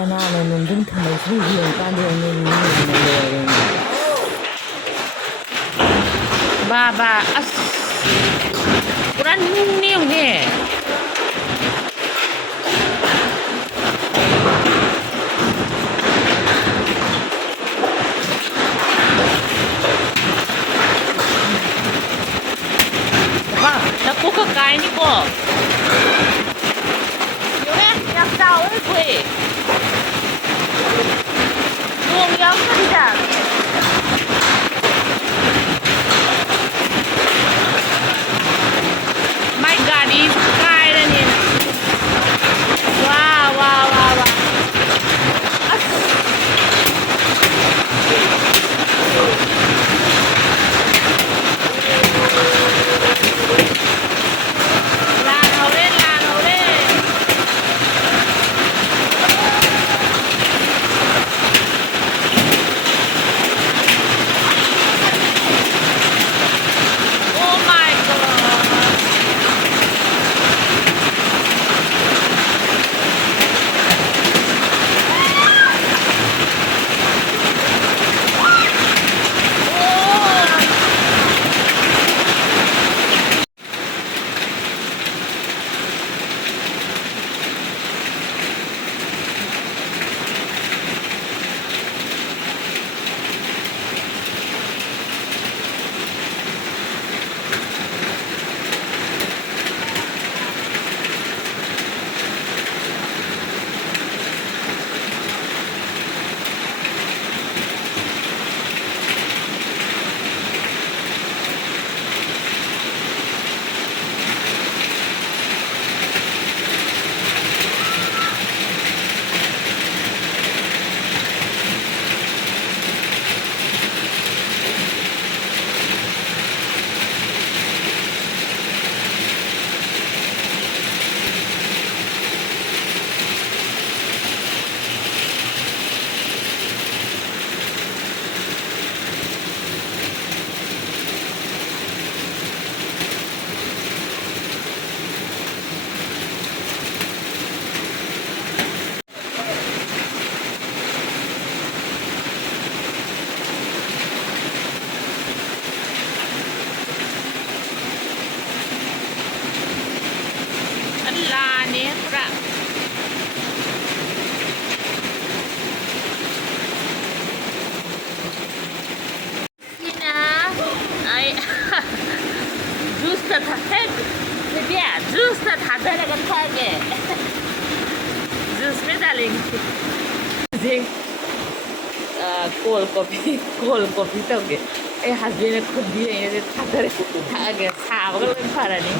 ꯀꯅꯥꯅ ꯅꯨꯡꯊꯤꯟ ꯊꯝꯃꯩꯁꯨ ꯌꯦꯡꯀꯥꯟꯗ ꯌꯦꯡꯅ ꯂꯣꯏꯔꯦ ꯕꯥꯕꯥ ꯑꯁ ꯄꯨꯔꯥ ꯅꯨꯡꯅꯦ ꯌꯦꯡꯉꯨꯅꯦ ꯕꯥ ꯅꯀꯣꯛꯀ ꯀꯥꯏꯅꯤꯀꯣ ꯌꯦꯡꯉꯨꯅꯦ ꯌꯥꯝ ꯆꯥꯎꯋꯦ ꯑꯩꯈꯣꯏ ꯅꯣꯡ ꯌꯥꯎꯗꯕꯤꯗ ꯃꯥꯏ ꯒꯥꯔꯤ ꯀꯥꯏꯔꯅꯤꯅ ꯋꯥ ꯋꯥ ꯋꯥ ꯋꯥ ꯑꯁ ꯂꯥꯟ ꯍꯧꯔꯦ ꯂꯥꯟ ꯍꯧꯔꯦ ꯑꯣ ꯃꯥꯏ ꯒꯣꯗ ꯑꯣ ꯂꯥꯟꯅꯦ ꯄꯨꯔꯥ ꯁꯤꯅ ꯑꯩ ꯖꯨꯁꯇ ꯊꯛꯑꯦ ꯖꯨꯁꯇ ꯊꯥꯗꯔꯒ ꯊꯛꯑꯒꯦ ꯖꯨꯁ ꯃꯦ ꯗꯥꯔꯂꯤꯡ ꯍꯧꯖꯤꯛ ꯀꯣꯜ ꯀꯣꯐꯤ ꯇꯧꯒꯦ ꯑꯩ ꯍꯁꯕꯦꯟꯅ ꯈꯨꯟꯕꯤꯔꯛꯑꯦ ꯊꯥꯗꯔꯦ ꯊꯛꯑꯒꯦ ꯁꯥꯕꯒ ꯂꯣꯏ ꯐꯔꯅꯤ